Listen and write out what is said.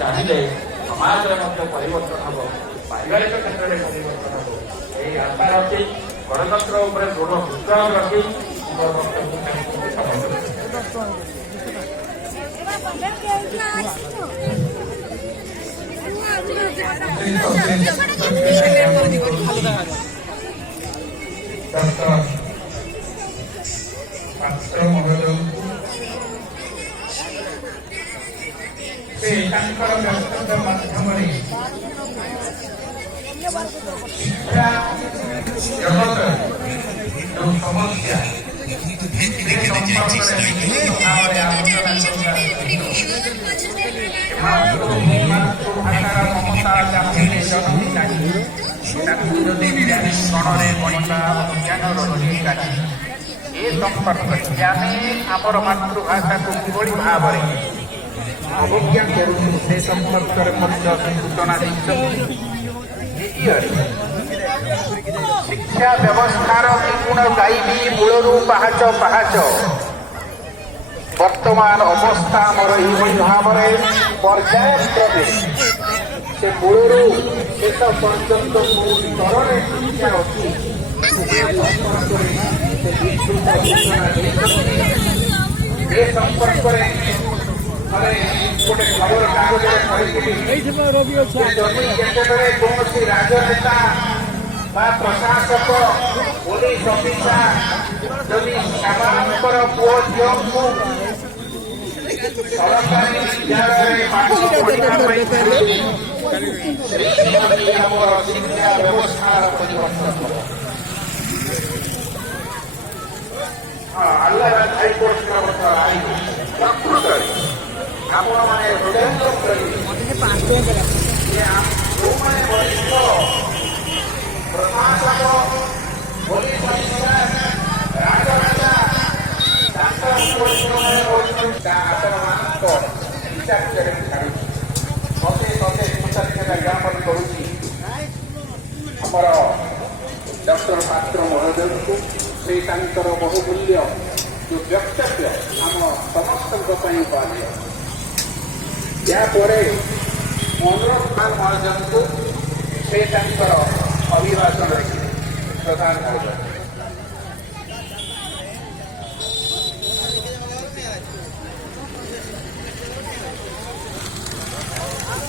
ଚାହିଁଲେ ସମାଜରେ ମଧ୍ୟ ପରିବର୍ତ୍ତନ ହେବ, ପାରିବାରିକ କ୍ଷେତ୍ରରେ ପରିବର୍ତ୍ତନ ହେବ। ଏହି ଆଶା ରଖି ଗଣତନ୍ତ୍ର ଉପରେ ଦୃଢ଼ ବିଶ୍ୱାସ ରଖି ମୋର ବକ୍ତବ୍ୟ ପାତ୍ର ମହୋଦୟଙ୍କୁ ସେ ତାଙ୍କର ବ୍ୟକ୍ତିତ୍ୱ ମାଧ୍ୟମରେ ଶିକ୍ଷା ଜଗତରେ ଯେଉଁ ସମସ୍ୟା ମାତୃଭାଷାର ମମତା ଜାତିରେ ଜନମି ନାହିଁ, ତାକୁ ଯଦି ଗଣରେ ଗଣିବା ଅଜ୍ଞାନର ଅଧିକାରୀ। ଏ ସମ୍ପର୍କରେ ଆମେ ଆମର ମାତୃଭାଷାକୁ କିଭଳି ଭାବରେ ଅବଜ୍ଞା କରୁଛୁ ସେ ସମ୍ପର୍କରେ ମଧ୍ୟ ସୂଚନା ଦେଇଛନ୍ତି। ଶିକ୍ଷା ବ୍ୟବସ୍ଥାର ନିଗୁଣ ଗାଇବି ମୂଳରୁ ପାହାଚ ପାହାଚ। ବର୍ତ୍ତମାନ ଅବସ୍ଥା ଆମର ଏଇଭଳି ଭାବରେ ପର୍ଯ୍ୟାୟକ୍ରମେ ସେ ମୂଳରୁ ଶେଷ ପର୍ଯ୍ୟନ୍ତ କୋଉ ସ୍ତରରେ ଶିକ୍ଷା ଅଛି ଏ ସମ୍ପର୍କରେ ଗୋଟେ ଖବର କାଗଜରେ ପଢ଼ିଥିଲି, ଯେତେବେଳେ କୌଣସି ରାଜନେତା ବା ପ୍ରଶାସକ ପୋଲିସ ଅଫିସର ଯଦି ସେମାନଙ୍କର ପୁଅ ଝିଅଙ୍କୁ ସରକାରୀ ବିଦ୍ୟାଳୟରେ ପାଠ ପଢ଼ିବା ପାଇଁ ଆମର ଶିକ୍ଷା ବ୍ୟବସ୍ଥାର ପରିବର୍ତ୍ତନ ହେବ। ଆଲ୍ଲାହ ହାଇକୋର୍ଟର ପ୍ରକୃତରେ ଆପଣମାନେ ହୃଦୟଙ୍ଗମ କରିବେ ଯେଉଁମାନେ ବରିଷ୍ଠ ପ୍ରଶାସକ ପୋଲିସ ଅଫିସର ରାଜନେତା ତାଙ୍କ ଆପଣମାନଙ୍କ ବିଚାରରେ ଛାଡ଼ୁଛି। ସତେ କୃତଜ୍ଞତା ଜ୍ଞାପନ କରୁଛି ଆମର ଡକ୍ଟର ପାତ୍ର ମହୋଦୟଙ୍କୁ। ସେ ତାଙ୍କର ବହୁମୂଲ୍ୟ ଯେଉଁ ବକ୍ତବ୍ୟ ଆମ ସମସ୍ତଙ୍କ ପାଇଁ ବାଧ୍ୟ। ଏହାପରେ ଅନୁରୋଧ ମହାଜନଙ୍କୁ ସେ ତାଙ୍କର ଅଭିଭାଷଣ ପ୍ରଦାନ କରୁଛନ୍ତି।